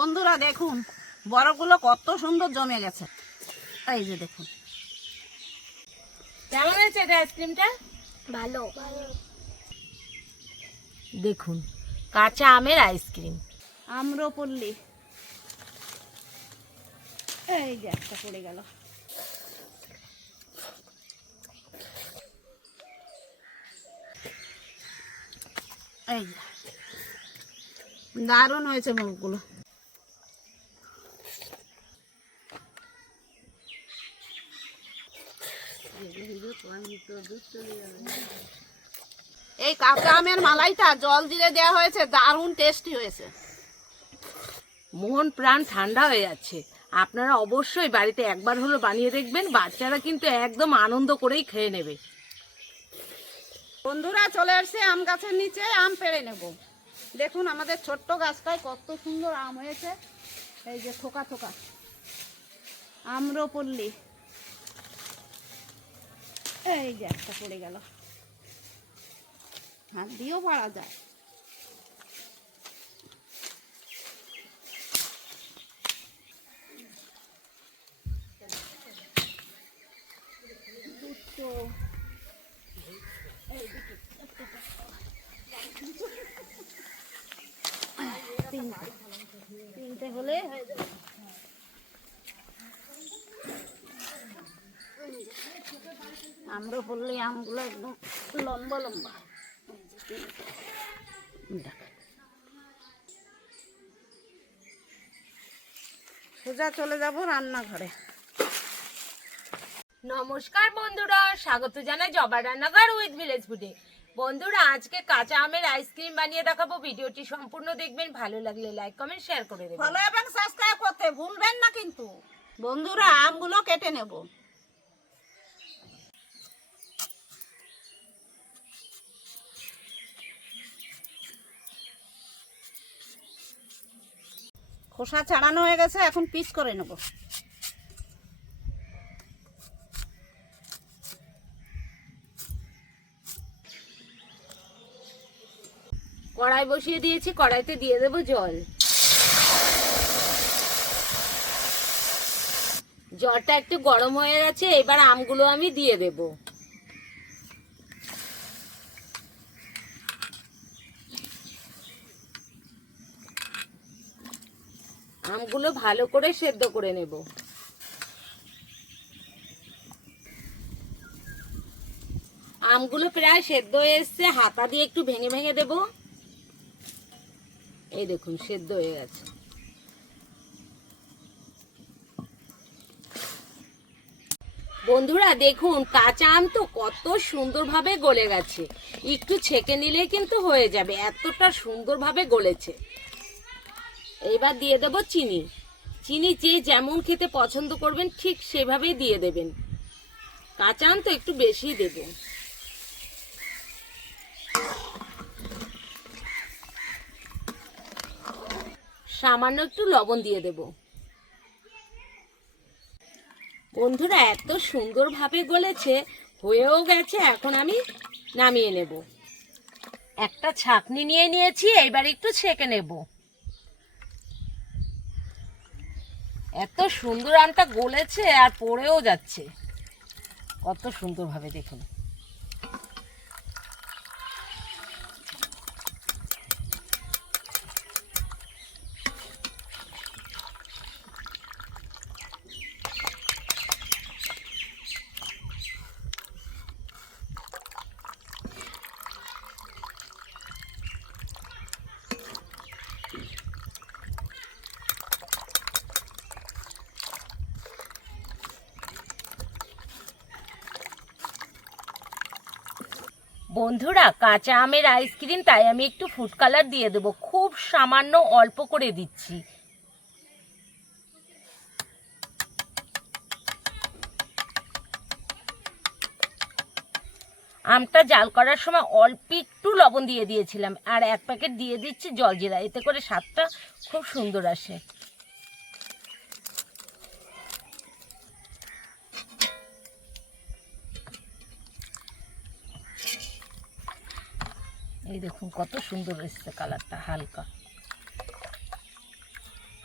বন্ধুরা দেখুন বরফগুলো কত সুন্দর জমে গেছে। এই যে দেখুন কেমন হয়েছে এটা আইসক্রিমটা? ভালো। দেখুন কাঁচা আমের আইসক্রিম। আম্রপল্লী। এই যে একটা পড়ে গেল। এই যে দারুণ হয়েছে মুখগুলো। এই কাঁচা আমের মালাইটা জল জিরে দেওয়া হয়েছে, দারুণ টেস্টি হয়েছে। মন প্রাণ ঠান্ডা হয়ে যাচ্ছে। আপনারা অবশ্যই বাড়িতে একবার হলো বানিয়ে দেখবেন, বাচ্চারা কিন্তু একদম আনন্দ করেই খেয়ে নেবে। বন্ধুরা চলে আসছে আম গাছের নিচে, আম পেড়ে নেব। দেখুন আমাদের ছোট্ট গাছটায় কত সুন্দর আম হয়েছে। এই যে থোকা থোকা আম্রপল্লী। এই যে একটা পড়ে গেল, হাত দিয়েও পারা যায়। তিনটে হলে হয়ে যাবে। আম্রপল্লী আমগুলো একদম লম্বা লম্বা। সোজা চলে যাব রান্নাঘরে। নমস্কার বন্ধুরা, স্বাগত জানাই জবার রান্নাঘর উইথ ভিলেজ ফুডে। বন্ধুরা আজকে কাঁচা আমের আইসক্রিম বানিয়ে দেখাবো। ভিডিওটি সম্পূর্ণ দেখবেন, ভালো লাগলে লাইক কমেন্ট শেয়ার করে দেবেন। ফলো এবং সাবস্ক্রাইব করতে ভুলবেন না কিন্তু। বন্ধুরা আমগুলো কেটে নেব। খোসা ছাড়ানো হয়ে গেছে, এখন পিস করে নেব। কড়াই বসিয়ে দিয়েছি, কড়াইতে দিয়ে দেবো জল। জলটা একটু গরম হয়ে গেছে, এবার আমগুলো আমি দিয়ে দেব। আমগুলো ভালো করে সেদ্ধ করে নেব। আমগুলো প্রায় সেদ্ধ হয়ে এসছে, হাতা দিয়ে একটু ভেঙে ভেঙে দেব। এই দেখুন সেদ্ধ হয়ে গেছে। বন্ধুরা দেখুন কাঁচা আম তো কত সুন্দরভাবে গলে গেছে, একটু ছেঁকে নিলে কিন্তু হয়ে যাবে, এতটা সুন্দরভাবে গলেছে। এইবার দিয়ে দেব চিনি। চিনি যে যেমন খেতে পছন্দ করবেন ঠিক সেভাবেই দিয়ে দেবেন। কাঁচা আম তো একটু বেশি দেবেন। সামান্য একটু লবণ দিয়ে দেব। বন্ধুরা এত সুন্দরভাবে গলেছে, হয়েও গেছে, এখন আমি নামিয়ে নেব। একটা ছাঁকনি নিয়ে নিয়েছি, এইবার একটু ছেঁকে নেব। এত সুন্দর আমটা গলেছে আর পড়েও যাচ্ছে কত সুন্দরভাবে, দেখুন। বন্ধুরা কাঁচা আমের আইসক্রিম, তাই আমি একটু ফুড কালার দিয়ে দেবো, খুব সামান্য অল্প করে দিচ্ছি। আমটা জাল করার সময় অল্প একটু লবণ দিয়ে দিয়েছিলাম, আর এক প্যাকেট দিয়ে দিচ্ছি জলজিরা, এতে করে স্বাদটা খুব সুন্দর আসে। এই দেখুন কত সুন্দর এসেছে কালারটা, হালকা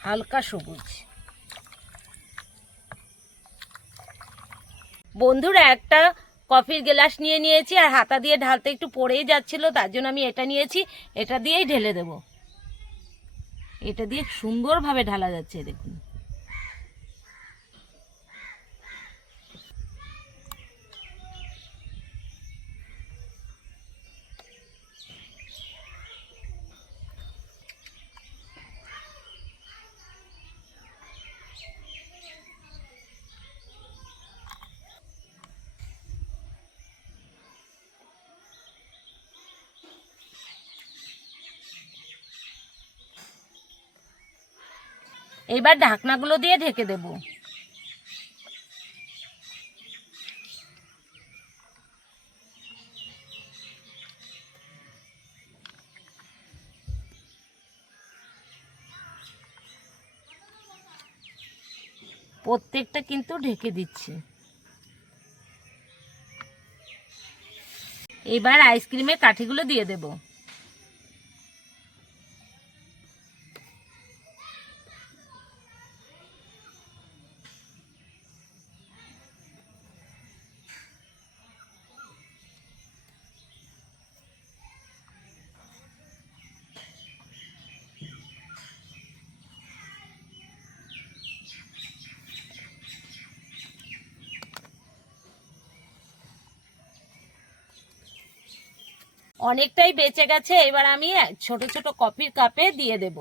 হালকা সবুজ। বন্ধুরা একটা কফির গ্লাস নিয়ে নিয়েছি, আর হাতা দিয়ে ঢালতে একটু পড়েই যাচ্ছিল, তার জন্য আমি এটা নিয়েছি। এটা দিয়েই ঢেলে দেব। এটা দিয়ে সুন্দরভাবে ঢালা যাচ্ছে, দেখুন। এবার ঢাকনাগুলো দিয়ে ঢেকে দেব। প্রত্যেকটা কিন্তু ঢেকে দিচ্ছি। এবার আইসক্রিমের কাঠিগুলো দিয়ে দেব। অনেকটাই বেঁচে গেছে, এবার আমি ছোট ছোট কফির কাপে দিয়ে দেব।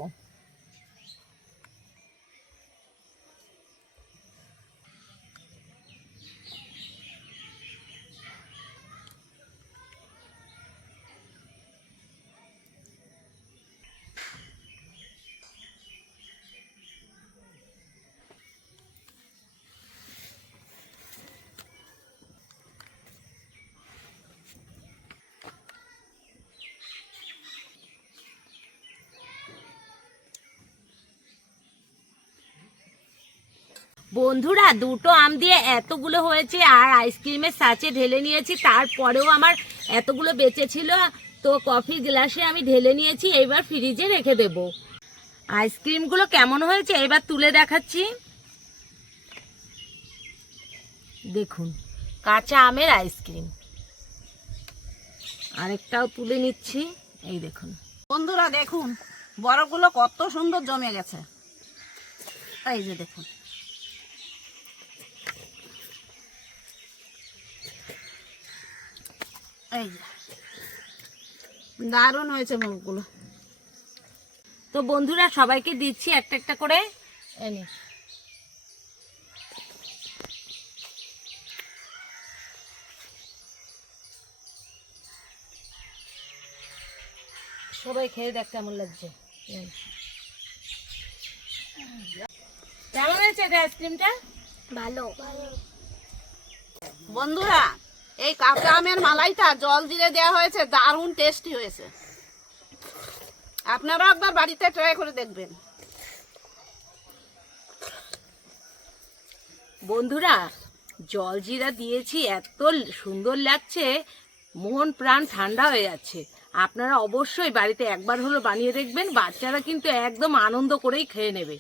বন্ধুরা, দুটো আম দিয়ে এতগুলো হয়েছে, আর আইসক্রিমের সাচে ঢেলে নিয়েছি, তারপরেও আমার এতগুলো বেঁচে ছিল, তো কফি গ্লাসে আমি ঢেলে নিয়েছি। এবার ফ্রিজে রেখে দেব। আইসক্রিমগুলো কেমন হয়েছে এবার তুলে দেখাচ্ছি। দেখুন, কাঁচা আমের আইসক্রিম। আরেকটাও তুলে নিচ্ছি, এই দেখুন। বন্ধুরা দেখুন, বরফগুলো কত সুন্দর জমে গেছে। এই যে দেখুন, এই যে দারুণ হয়েছে বরফগুলো। তো বন্ধুরা, সবাইকে দিচ্ছি একটা একটা করে। এনে সবাই খেয়ে দেখ কেমন লাগছে। কেমন হয়েছে আইসক্রিমটা? ভালো। বন্ধুরা, এই কাঁচা আমের মালাইটা জল জিরে দেওয়া হয়েছে, দারুণ টেস্টি হয়েছে। আপনারা একবার বাড়িতে ট্রাই করে দেখবেন। বন্ধুরা, জলজিরা দিয়েছি, এত সুন্দর লাগছে, মন প্রাণ ঠান্ডা হয়ে যাচ্ছে। আপনারা অবশ্যই বাড়িতে একবার হলো বানিয়ে দেখবেন, বাচ্চারা কিন্তু একদম আনন্দ করেই খেয়ে নেবে।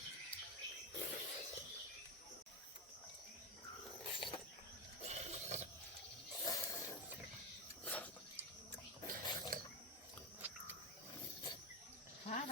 হ্যাঁ,